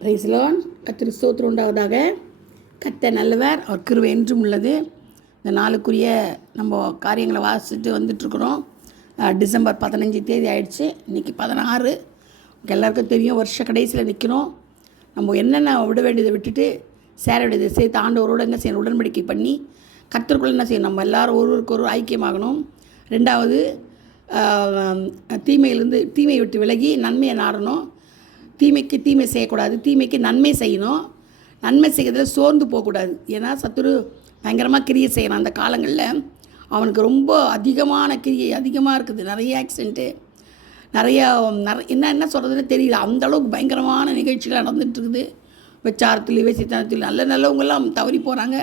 பிரைஸ்லோன் கர்த்தருக்கு ஸ்தோத்திரம் உண்டாவதாக. கர்த்தர் நல்லவர், அவர் கிருபை என்றும் உள்ளது. இந்த நாளுக்குரிய நம்ம காரியங்களை வாசிச்சுட்டு வந்துட்டுருக்குறோம். டிசம்பர் 15 ஆயிடுச்சு. இன்றைக்கி 16. எல்லாருக்கும் தெரியும், வருஷ கடைசியில் நிற்கிறோம். நம்ம என்னென்ன விட வேண்டியதை விட்டுட்டு சேர வேண்டியதை சேர்த்து ஆண்டவரோடு என்ன செய்யணும், உடன்படிக்கை பண்ணி கர்த்தருக்குள்ளே என்ன செய்யணும், நம்ம எல்லோரும் ஒருவருக்கு ஒரு ஐக்கியமாகணும். ரெண்டாவது, தீமையை விட்டு விலகி நன்மையை நாடணும். தீமைக்கு தீமை செய்யக்கூடாது, தீமைக்கு நன்மை செய்யணும். நன்மை செய்கிறதுல சோர்ந்து போகக்கூடாது. ஏன்னா சத்துரு பயங்கரமாக கிரியை செய்யணும். அந்த காலங்களில் அவனுக்கு ரொம்ப அதிகமான கிரியை அதிகமாக இருக்குது. நிறைய ஆக்சிடெண்ட்டு, என்ன சொல்கிறதுன்னு தெரியல. அந்தளவுக்கு பயங்கரமான நிகழ்ச்சிகள் நடந்துகிட்ருக்குது. விச்சாரத்தில் வேசித்தனத்தில் நல்லவங்கெல்லாம் தவறி போகிறாங்க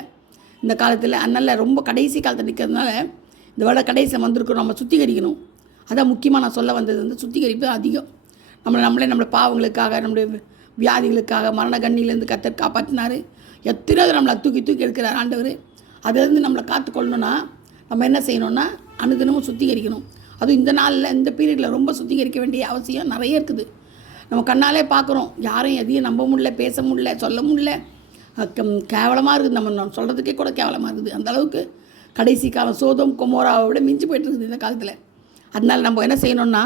இந்த காலத்தில். அதனால் ரொம்ப கடைசி காலத்தில் நிற்கிறதுனால இந்த வேலை கடைசியில் வந்திருக்கணும். நம்ம சுத்திகரிக்கணும். அதான் முக்கியமாக நான் சொல்ல வந்தது வந்து சுத்திகரிப்பு அதிகம். நம்மளை பாவங்களுக்காக, நம்முடைய வியாதிகளுக்காக, மரண கண்ணிலேருந்து கர்த்தர் காப்பாற்றினார். எத்தனையோ நம்மளை தூக்கி எடுக்கிறார் ஆண்டவர். அதுலேருந்து நம்மளை காத்துக்கொள்ளணுன்னா நம்ம என்ன செய்யணும்னா அனுதினமும் சுத்திகரிக்கணும். அதுவும் இந்த நாளில், இந்த பீரியடில் ரொம்ப சுத்திகரிக்க வேண்டிய அவசியம் நிறைய இருக்குது. நம்ம கண்ணாலே பார்க்குறோம், யாரும் எதையும் நம்ப முடியல, பேச முடியல, சொல்ல முடியல. கேவலமாக இருக்குது. நம்ம சொல்கிறதுக்கே கூட கேவலமாக இருக்குது. அந்தளவுக்கு கடைசி காலம் சோதோம் கொமோராவை விட மிஞ்சி போய்ட்டுருக்குது இந்த காலத்தில். அதனால் நம்ம என்ன செய்யணும்னா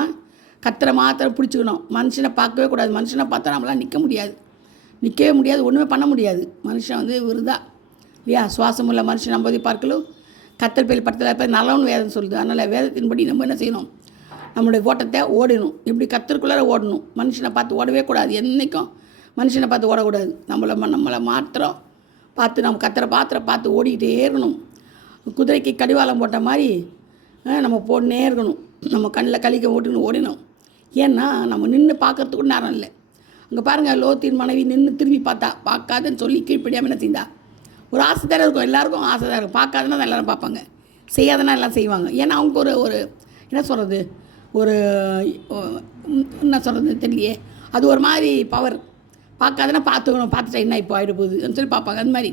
கர்த்தரை மாத்திரம் பிடிச்சிக்கணும். மனுஷனை பார்க்கவே கூடாது. மனுஷனை பார்த்தா நம்மளால் நிற்கவே முடியாது, ஒன்றுமே பண்ண முடியாது. மனுஷன் வந்து விருதா இல்லையா? சுவாசம் உள்ள மனுஷன் நம்பதை பார்க்கலும் கர்த்தர் பேர் படத்தில் நல்லவனு வேதம் சொல்லுது. அதனால் வேதத்தின்படி நம்ம என்ன செய்யணும், நம்மளுடைய ஓட்டத்தை ஓடணும். இப்படி கர்த்தருக்குள்ளார ஓடணும். மனுஷனை பார்த்து ஓடவே கூடாது. என்றைக்கும் மனுஷனை பார்த்து ஓடக்கூடாது. நம்மளை மாத்திரம் பார்த்து நம்ம கர்த்தரை பார்த்து ஓடிக்கிட்டே இருக்கணும். குதிரைக்கு கடிவாளம் போட்ட மாதிரி நம்ம போடனே இருக்கணும். நம்ம கண்ணில் கழிக்க ஓட்டுன்னு ஓடினோம். ஏன்னா நம்ம நின்று பார்க்கறதுக்கு கூட நேரம் இல்லை. அங்கே பாருங்கள், லோத்தின் மனைவி நின்று திரும்பி பார்க்காதுன்னு சொல்லி கீழ்ப்படியாமல் என்ன செய்தா? ஒரு ஆசை தான் இருக்கும், எல்லாருக்கும் ஆசை தான் இருக்கும். பார்க்காதுன்னா தான் எல்லோரும் பார்ப்பாங்க, செய்யாதனா எல்லாம் செய்வாங்க. ஏன்னா அவங்க ஒரு என்ன சொல்கிறது, என்ன சொல்கிறது தெரியலையே, அது ஒரு மாதிரி பவர். பார்க்காதுன்னா பார்த்துட்டா என்ன இப்போ ஆகிட போகுதுன்னு சொல்லி பார்ப்பாங்க. அந்த மாதிரி.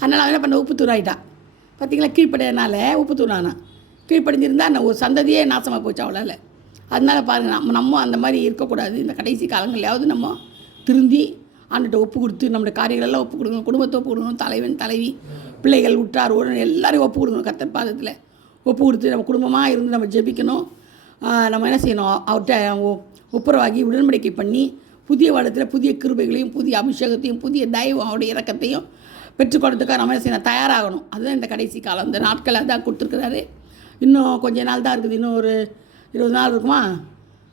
அதனால் அவன் என்ன பண்ண, உப்புத்தூர் ஆகிட்டா. பார்த்திங்களா, கீழ்ப்படையனால உப்புத்தூரானா. கீழ்ப்படிஞ்சிருந்தால் நான் ஒரு சந்ததியே நாசமாக போச்சு அவளால். அதனால் பாருங்கள், நம்ம அந்த மாதிரி இருக்கக்கூடாது. இந்த கடைசி காலங்கள்லையாவது நம்ம திருந்தி ஆண்டுகிட்ட ஒப்பு கொடுத்து நம்மளுடைய காரியங்களெல்லாம் ஒப்பு கொடுக்கணும். குடும்பத்தை ஒப்பு கொடுக்கணும். தலைவன் தலைவி பிள்ளைகள் உற்றார் உடனே எல்லாரையும் ஒப்பு கொடுக்கணும். கர்த்தர் பாதத்தில் ஒப்பு கொடுத்து நம்ம குடும்பமாக இருந்து நம்ம ஜெபிக்கணும். நம்ம என்ன செய்யணும், அவர்கிட்ட ஒப்புரவாகி உடன்படிக்கை பண்ணி புதிய வருடத்தில் புதிய கிருபைகளையும் புதிய அபிஷேகத்தையும் புதிய தயவும் அவருடைய இறக்கத்தையும் பெற்றுக்கொள்றதுக்காக நம்ம என்ன செய்யணும், தயாராகணும். அதுதான் இந்த கடைசி காலம். இந்த நாட்களை தான் கொடுத்துருக்குறாரு. இன்னும் கொஞ்சம் நாள் தான் இருக்குது. இன்னும் ஒரு 20 நாள் இருக்குமா,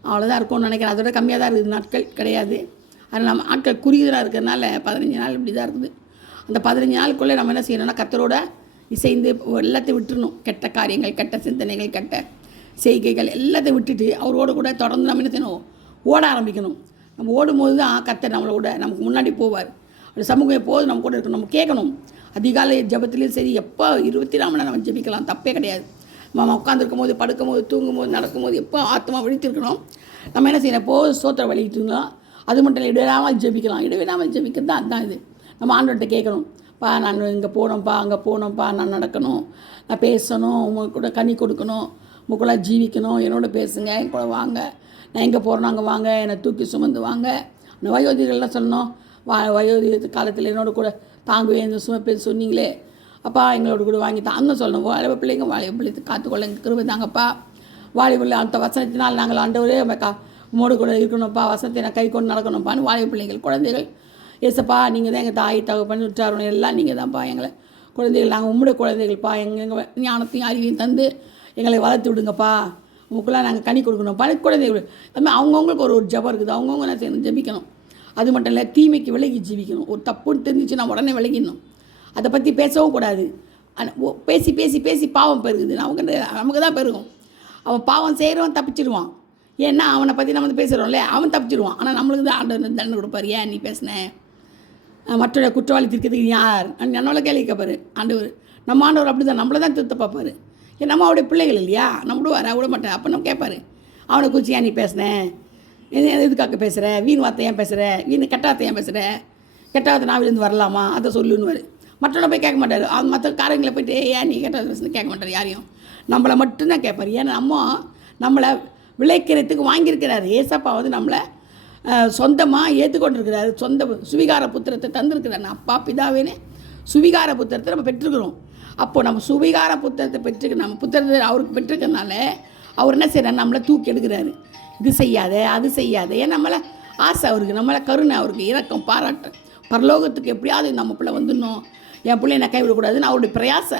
அவ்வளோதான் இருக்கும்னு நினைக்கிறேன். அதோட கம்மியாக தான் இருக்குது, நாட்கள் கிடையாது. அதில் நம்ம ஆட்கள் குறுகியதாக இருக்கிறதுனால 15 நாள் இப்படி தான் இருக்குது. அந்த 15 நாளுக்குள்ளே நம்ம என்ன செய்யணும்னா கர்த்தரோட இசைந்து எல்லாத்தையும் விட்டுடணும். கெட்ட காரியங்கள், கெட்ட சிந்தனைகள், கெட்ட செய்கைகள் எல்லாத்தையும் விட்டுட்டு அவரோட கூட தொடர்ந்து நம்ம என்ன செய்யணும், ஓட ஆரம்பிக்கணும். நம்ம ஓடும்போது தான் கர்த்தர் நம்மளோட நமக்கு முன்னாடி போவார். அப்படி சமூகம் எப்போது நம்ம கூட இருக்கணும். நம்ம கேட்கணும். அதிகாலை ஜபத்துலேயும் சரி, எப்போ 24 மணி நேரம் நம்ம ஜெபிக்கலாம், தப்பே கிடையாது. நம்ம உட்காந்துருக்கும் போது, படுக்கும் போது, தூங்கும்போது, நடக்கும்போது எப்போ ஆத்மா விழித்திருக்கணும். நம்ம என்ன செய்யணும், எப்போது ஸ்தோத்திரம் வழிகிட்டு இருந்தோம். அது மட்டும் இல்லை, இடைவிடாமல் ஜெபிக்கலாம். இடைவிடாமல் ஜெபிக்கிறது தான் அதுதான் இது. நம்ம ஆண்டவர்கிட்ட கேட்கணும், நான் இங்கே போனோம்ப்பா, அங்கே போனோம்ப்பா, நான் நடக்கணும், நான் பேசணும், உங்கள் கூட கனி கொடுக்கணும், உங்கள் கூட ஜீவிக்கணும், என்னோட பேசுங்க, என் கூட வாங்க, நான் எங்கே போகிறேனோ அங்கே வாங்க, என்னை தூக்கி சுமந்து வாங்க. அந்த வயோதிகள்லாம் சொன்னோம், வயோதிக காலத்தில் என்னோட கூட தாங்குவேன் இந்த சுமப்பேன் சொன்னீங்களே, அப்பா எங்களோட கூட வாங்கி தாங்க சொல்லணும். வாலிப பிள்ளைங்க காத்துக்கொள்ள கிருபை தாங்கப்பா. வாலிப அந்த வசனத்தினால் நாங்கள் ஆண்டவரே உமோடு கூட இருக்கணும்ப்பா, வசனத்தை நான் கை கொண்டு நடக்கணும்ப்பான்னு வாலிப பிள்ளைகள், குழந்தைகள், ஏசப்பா நீங்கள் தான் எங்கள் தாய் தகப்பன் உற்றாரணும் எல்லாம் நீங்கள் தான்ப்பா எங்களை குழந்தைகள், நாங்கள் உம்முடைய குழந்தைகள்ப்பா. எங்கள் ஞானத்தையும் அறிவையும் தந்து எங்களை வளர்த்து விடுங்கப்பா. உங்களுக்குலாம் நாங்கள் கனி கொடுக்கணும்ப்பா. குழந்தைகள் அதுமாதிரி அவங்கவுங்களுக்கு ஒரு ஜபம் இருக்குது. அவங்கவுங்க என்ன செய்யணும், ஜபிக்கணும். அது மட்டும் இல்லை, தீமைக்கு விலகி ஜீவிக்கணும். ஒரு தப்புன்னு தெரிஞ்சிச்சுன்னா உடனே விலகிடணும். அதை பற்றி பேசவும் கூடாது. பேசி பேசி பேசி பாவம் பெருகுது. நமக்கு தான் பெருகும். அவன் பாவம் செய்கிறவன் தப்பிச்சிடுவான். ஏன்னா அவனை பற்றி நம்ம பேசுகிறோம்ல, அவன் தப்பிச்சிடுவான். ஆனால் நம்மளுக்கு தான் ஆண்டவர் தண்டனை கொடுப்பார். ஏன் நீ பேசினேன், மற்றொரு குற்றவாளி திருக்கிறதுக்கு யார் என்னோட கேள்வி கேட்பார் ஆண்டவர். நம்ம ஆண்டவர் அப்படி தான் நம்மளை தான் திருத்த பார்ப்பார். ஏன் நம்ம அவருடைய பிள்ளைகள் இல்லையா, நம்ம விட மாட்டேன். அப்போ நம்ம கேட்பார், அவனை குறித்து ஏன் நீ பேசினேன், எதுக்காக பேசுகிற, வீண் வார்த்தை ஏன் பேசுகிற, கெட்ட வார்த்தை ஏன் பேசுகிற, கெட்ட வார்த்தை நாவிலேருந்து வரலாமா, அதை சொல்லுன்னு. மற்றவனை போய் கேட்க மாட்டார். அவங்க மற்ற காரியங்களை போய்ட்டு ஏன் நீ கேட்ட பேசுன்னு கேட்க மாட்டார் யாரையும். நம்மளை மட்டும்தான் கேட்பார். ஏன்னா நம்மளை விளைக்கிறதுக்கு வாங்கியிருக்கிறாரு. ஏசப்பா வந்து நம்மளை சொந்தமாக ஏற்றுக்கொண்டிருக்கிறாரு. சொந்த சுவிகார புத்திரத்தை தந்திருக்கிறார். அப்பா பிதாவேனே சுவிகார புத்திரத்தை நம்ம பெற்றுக்கிறோம். அப்போது நம்ம சுவிகார புத்திரத்தை நம்ம புத்திரத்தை அவருக்கு பெற்றிருக்கிறதுனால அவர் என்ன செய்கிறார், நம்மளை தூக்கி எடுக்கிறாரு. இது செய்யாத அது செய்யாத, ஏன் நம்மளை ஆசை அவருக்கு, நம்மளை கருணை அவருக்கு, இரக்கம் பாராட்டு, பரலோகத்துக்கு எப்படியாவது நம்ம பிள்ளை வந்துடணும், என் பிள்ளை என்ன கைவிடக்கூடாதுன்னு அவருடைய பிரயாசை.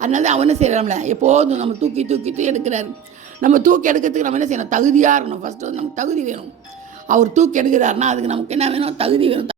அதனால தான் அவன் என்ன செய்கிறார், நம்மளை எப்போதும் நம்ம தூக்கி எடுக்கிறாரு. நம்ம தூக்கி எடுக்கிறதுக்கு நம்ம என்ன செய்யணும், தகுதியாக இருக்கணும். ஃபஸ்ட்டு நமக்கு தகுதி வேணும். அவர் தூக்கி எடுக்கிறாருன்னா அதுக்கு நமக்கு என்ன வேணும், தகுதி வேணும்.